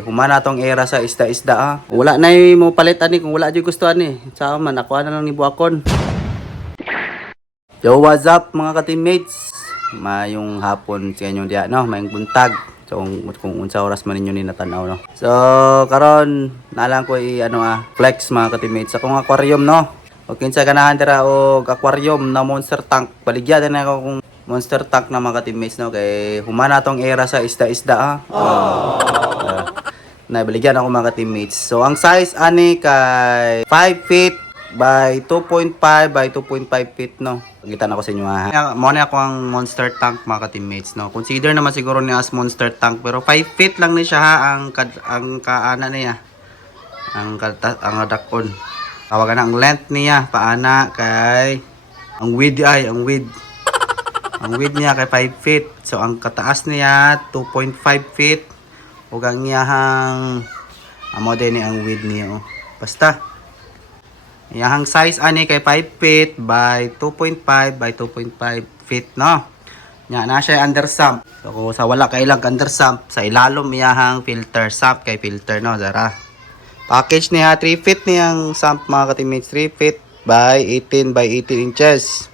Humana tong era sa isda-isda ha. Wala na mo palit ani kung wala jud gusto ani. Sa man ako na lang ni buakon. Yo, what's up mga ka-teammates? Mayong hapon sa inyo diya no, mayong buntag. So kung unsa oras man ninyo ni natanaw no. So karon nalang ko flex mga ka-teammates sa akong aquarium no. O kinsa ganahan dira og aquarium na monster tank. Baligya na ako kung monster tank na mga ka-teammates no kay humana tong era sa isda-isda ha. Nabaligyan ako mga teammates. So ang size ani kay 5 feet by 2.5 by 2.5 feet no. Kita na ko sa inyo ha. Mo na ako ang monster tank mga teammates no. Consider naman siguro ni as monster tank pero 5 feet lang ni siya ha ang kaana niya. Ang dakon. Tawagan na ang length niya paana kay ang width ang width niya kay 5 feet. So ang kataas niya 2.5 feet. Ug ang iyahang amo din ni ang width niya oh. Basta iyahang size ani kay 5 feet by 2.5 by 2.5 feet no. Nya na siya under sump. So kung sa wala kay ilang under sump sa ilalom iyahang filter sump kay filter no dara. Package niya 3 feet niyang sump mga ka-teammates, 3 feet by 18 by 18 inches.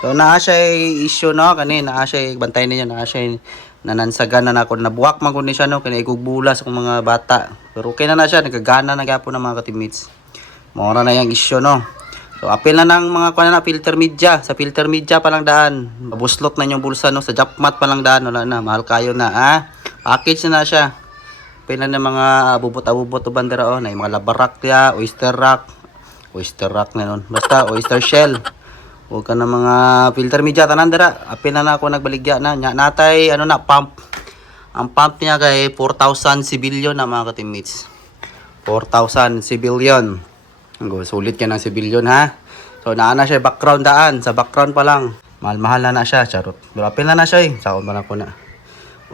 So naa siya issue no kanina naa siya bantay niya naa siya nanansagan na ako nabuwak man kun ni siya no kay igugbulas akong mga bata pero okay na siya nagagana na gyapon ng mga ka-teammates. Mora na yang issue no. So apil na ng mga kuan na filter media, sa filter media pa lang daan mabuslot na yung bulsa no, sa jackmat pa lang daan wala na mahal kayo na ha. Package na siya. Apil na ng mga abubot bandera oh na yung mga labarak ya, oyster rock na nun basta oyster shell. Huwag ka na mga filter media tanan dira. Apil na ako nagbaligya na. Nya natay pump. Ang pump niya kay 4,000 civilian na mga ka-teammates. 4,000 civilian. Sulit ka ng civilian ha. So naana siya background daan. Sa background pa lang. Mahal na siya. Charot. Pero apil na siya eh. Saon ba na ko na.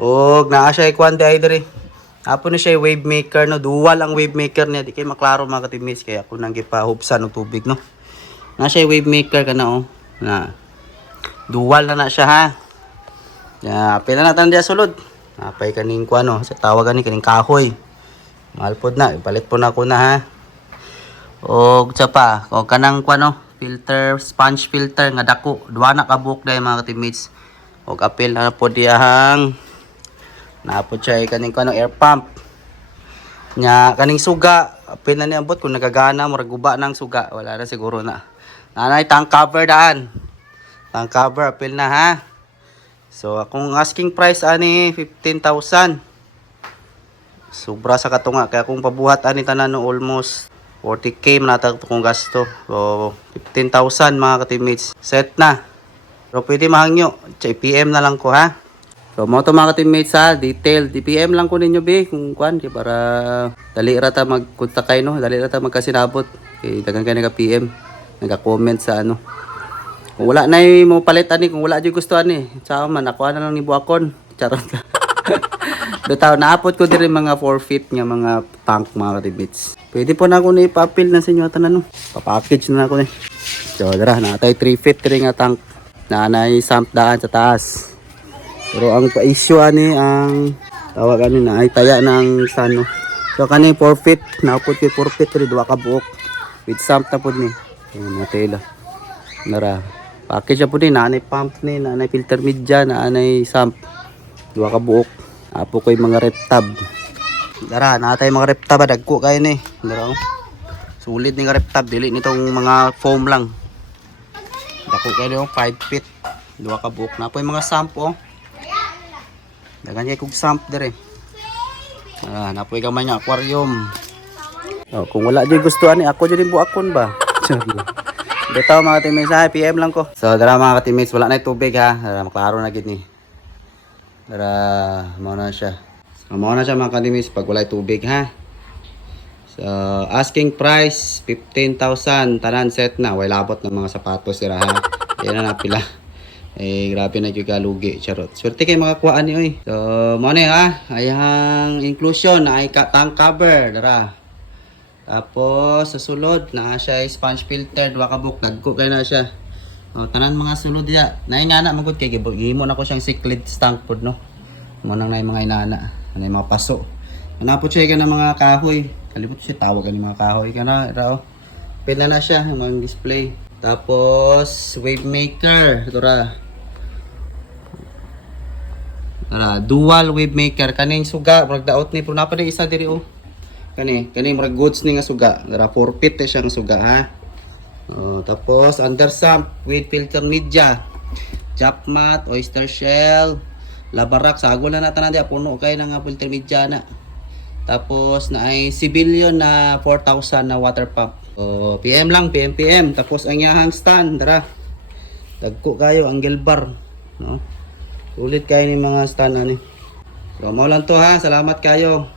Og naa siya ikuan di ay diri. Apo na siya wave maker no. Dual ang wave maker niya. Di kay maklaro mga ka-teammates. Kaya ako nang gipahubsan ng tubig no. Na siya wave maker ka na oh. Na. Dual na siya ha. Ya, pila na tan dia sulod. Napay kaning kuan no, sa tawagan ni kaning kahoy. Mahal pod na, ipalit po na ako na ha. Og sa pa, og kanang kuan no, filter, sponge filter nga dako. Duha na ka buok day mga teammates. Og apil na pod diyahang napod siya kaning kuan no, air pump. Nya kaning suga, apil na niabot kung nagagana mo guba ng suga, wala na siguro na. Nanay tank cover daan. Tank cover apil na ha. So akong asking price ani 15,000. Sobra sa katunga kaya kung pabuhat ani tanan no almost 40k man ata kung gasto. So 15,000 mga ka-teammates. Set na. Pero pwede mahangyo. PM na lang ko ha. So mo to mga ka-teammates ha, detail. DPM lang ko ninyo be kung kuan kay para dali ra ta mag-contact kay no, dali ra ta magkasinabot. Kay dagan kay naka-PM. Nagka-comment sa ano. Kung wala na mo palit ani, kung wala jud gusto ani, sa man ako na lang ni buakon. Charot ka. Bitaw naapot ko diri mga 4 feet nga mga tank mga ka-teammates. Pwede po na ako ni ipapil na sa inyo tanan no. Pa-package na ako ni. So dara natay 3 feet diri nga tank. Naanay sump daan sa taas. Pero ang pa-issue ani ang tawag ani na ay taya na ang sun no. So kani 4 feet, naapot ko 4 feet diri duha ka buok. With sump na pod ni. Ayan, natela. Nara. Package po din. Naanay pump ni. Naanay filter media. Naanay sump. Dua ka buok. Apo ko yung mga rep tab. Dara. Naatay mga rep tab. Dagko kayo ni. Dara. Sulit ni nga rep tab. Dili nitong mga foam lang. Dagko kayo 5 feet. Dua ka buok. Napo yung mga sump oh. Dagan kayo kong sump dire. Napo yung kamay nga aquarium. Oh, kung wala dyan gusto ani ako dyan buakon ba? Bitaw mga teammates ha, PM lang ko. So dara mga teammates, wala na tubig ha. Dara maklaro na gid ni. Dara mao na siya. So mao na siya mga teammates pag wala tubig ha. So asking price 15,000 tanan set na. Way labot ng mga sapatos dira ha. Yan na pila. Eh grabe na gyud ka lugi, charot. Swerte kay makakuha ni oy. So mao ni ha, ayang inclusion ay tank cover dara. Tapos sa sulod na siya sponge filter duha ka buok nagko kay na siya. Oh, tanan mga sulod diya. Nay nga na magud kay gimo na ko siyang cichlid tank pod no. Mo nang nay mga inana, nay mga paso. Hanapo siya ka ng mga kahoy. Kalimut siya tawag ng mga kahoy ka na. Rao. Pila na siya mga display. Tapos wave maker. Ito ra. Dual wave maker kaning suga murag daot ni pero napa na isa diri oh. Kani murag goods ni nga suga. Dara 4 feet siya nga suga ha. Tapos undersump with filter media. Chop mat, oyster shell, labarak sagol na natan na puno kay nga filter media na. Tapos na ay civilian na 4,000 na water pump. PM lang, PM. Tapos ang yahang stand, dara. Dagko kayo angle bar, no? Ulit kayo ni mga stand ani. So mao lang to ha. Salamat kayo.